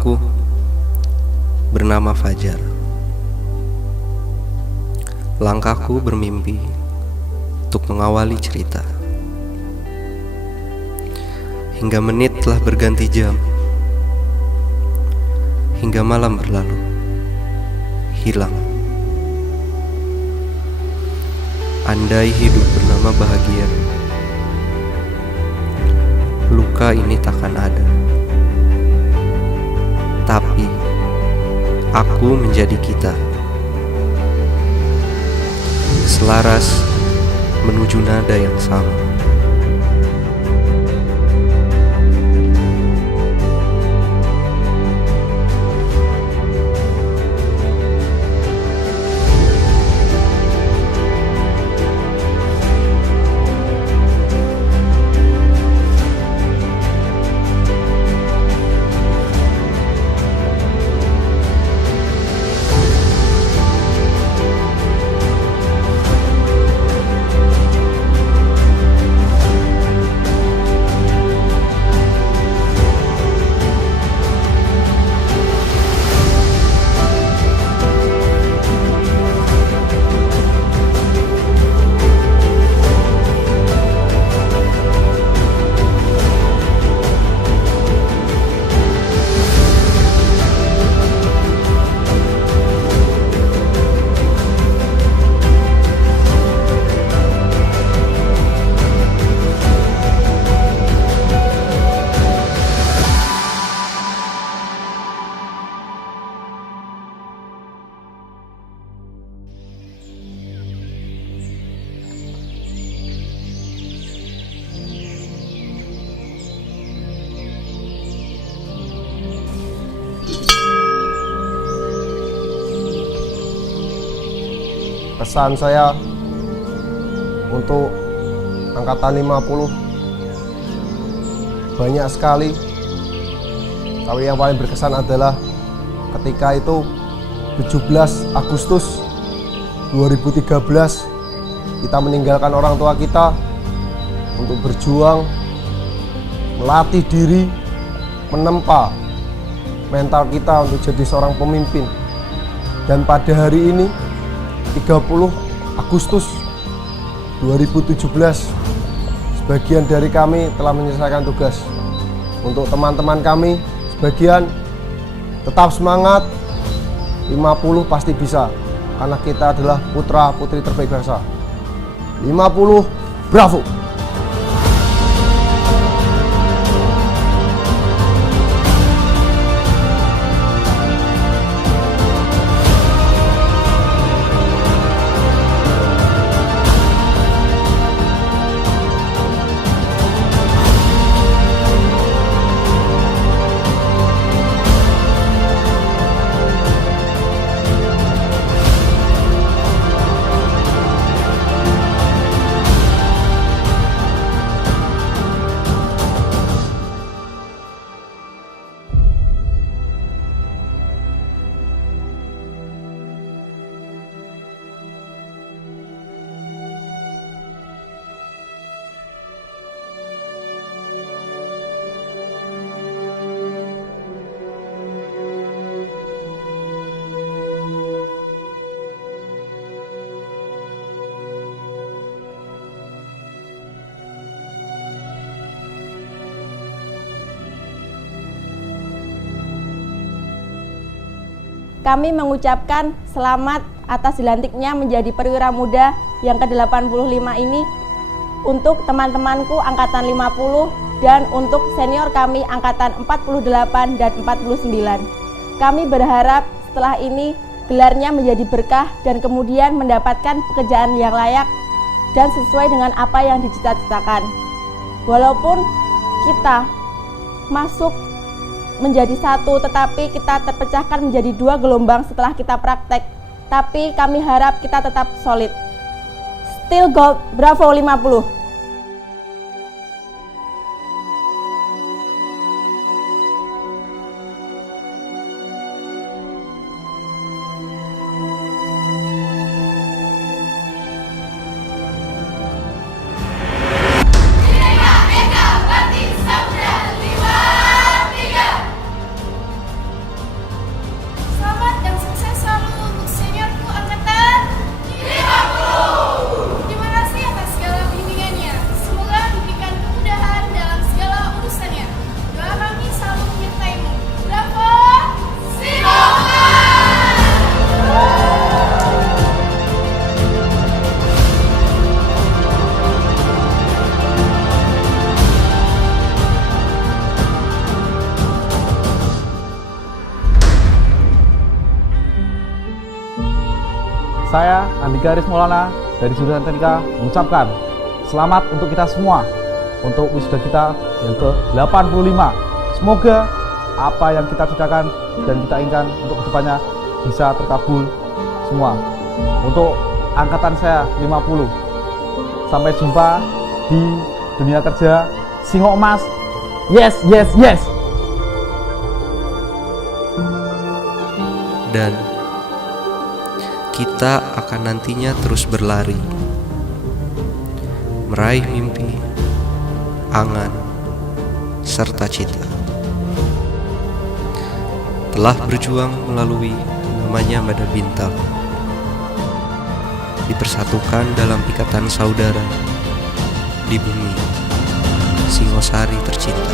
Aku bernama Fajar. Langkahku bermimpi untuk mengawali cerita. Hingga menit telah berganti jam, hingga malam berlalu, hilang. Andai hidup bernama bahagia, luka ini takkan ada. Tapi aku menjadi kita, selaras menuju nada yang sama. Pesan saya untuk angkatan 50 banyak sekali, tapi yang paling berkesan adalah ketika itu 17 Agustus 2013 kita meninggalkan orang tua kita untuk berjuang, melatih diri, menempa mental kita untuk jadi seorang pemimpin. Dan pada hari ini 30 Agustus 2017, sebagian dari kami telah menyelesaikan tugas. Untuk teman-teman kami, sebagian tetap semangat, 50 pasti bisa, karena kita adalah putra putri terbaik bangsa. 50, bravo! Kami mengucapkan selamat atas dilantiknya menjadi perwira muda yang ke-85 ini untuk teman-temanku angkatan 50 dan untuk senior kami angkatan 48 dan 49. Kami berharap setelah ini gelarnya menjadi berkah dan kemudian mendapatkan pekerjaan yang layak dan sesuai dengan apa yang dicita-citakan. Walaupun kita masuk menjadi satu, tetapi kita terpecahkan menjadi 2 gelombang setelah kita praktek. Tapi kami harap kita tetap solid. Still Gold, Bravo 50. Saya Andika Aris Maulana dari jurusan Teknika mengucapkan selamat untuk kita semua untuk wisuda kita yang ke-85. Semoga apa yang kita cita-citakan dan kita inginkan untuk kedepannya bisa terkabul semua. Untuk angkatan saya 50. Sampai jumpa di dunia kerja. Singo emas. Yes, yes, yes. Dan kita akan nantinya terus berlari, meraih mimpi, angan, serta cita. Telah berjuang melalui namanya Mada Bintang, dipersatukan dalam ikatan saudara di bumi Singosari tercinta.